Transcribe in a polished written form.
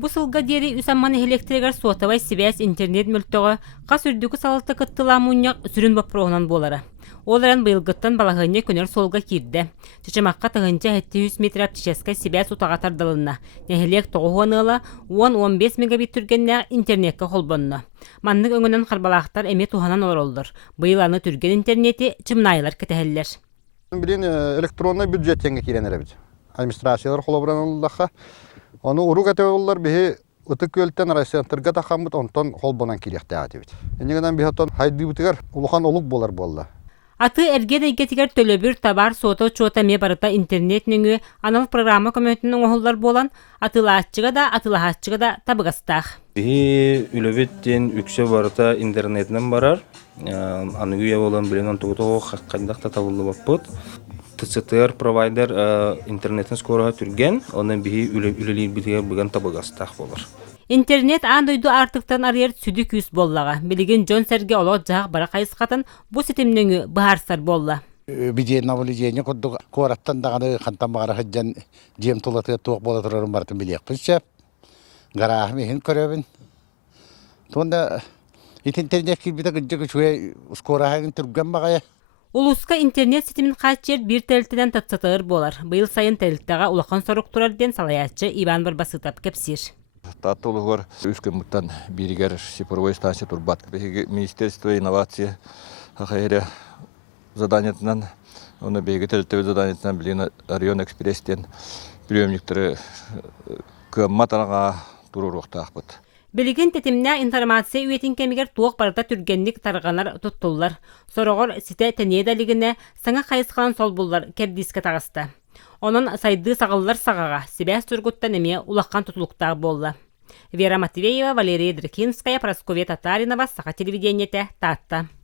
Бу сылга дери Үс Амманы электригер суотабай сибээс интернет мөлтөҕө-хас үрдүкү салалта кыттыламуньяк сүрүн боппуруоһунан буолара. Оларан быйылгыттан балаһыыньа көнөр солга кирде. Чачамакка тыгынча 700 метр оптическай сибээс утага тардылынна. Нехилек тоҕуһуаныла 10-15 мегабит түргэннээх интернетке холбонно. Маннык өҥүнөн харбалаахтар эме туханан олоролдор. Быйыл аны түрген интернети чымнайылар кетэһэллэр. Билин электронный бюджеттенге киренер бит. Администрациялар холобраныллаха. Onu uruk eteollar bihi ıtık költen arasından tırga takamıt ondan holbonan kiriyakta atıyor. Enegeden bihi ondan haydi bitiger uluhan oluk bolar bolla. Аты эрге эйгэтигер төлөбүр табар суота-учуота ме барыта интернет нөңүө анал программа комитетинин оңоһуллар болан атылааччыга да атылаахчыга да табыгастаах. Бихи үлөбүттен үксө барыта интернетинен барар. Ануя болан билен онтугутоо кайдакта табылды баппыт. ТЦТР провайдер интернеттен скороға түрген, онын бихи үлелер битигер бүгін табыгастаах болар. Интернет андойду артыктан арьер сүдү күс боллага. Билигин жон серге олох-дьаһах бара кайыскатын бу ситимнөңү баарсар болла. Биден навалижение кодду кораттан даганы хантан багара хаджан жем тулаты тоқ бола турарын бартын билек пүсчеп. Гарах мехин көрөбүн. Тонда интернет кирбита гыджыгы шуе скорахагын түрген багая. Улуска интернет ситимин хаачыр биир тэлтинен ТЦТР болар. Быйыл сайын тэлттага улахан сорук турар ден салаячы Иван Барбасытап кепсир. Таатта улугар үскөмүттан бииригер сипровой станция турбат. Министерство инновации хахайра заданиятынан, оны беги тэлтеви заданиятынан билин район экспресстен приемниктері кымматанаға туруруқтақпыт. Билигин тэтмнээхтик информация үетин кэмигэр туох барыта түргенник тарганар туттуллар. Сорогор сите тэнедалигине саңа хайыскалан сол буллар кердиске тагыста. Онон сайдыы сагаллар сагага сибээс тургуттан эме улаккан тутулуктаах болла. Вера Матвеева, Валерия Дракинская, Прасковья Татаринова, Саха телевидениете, Таатта.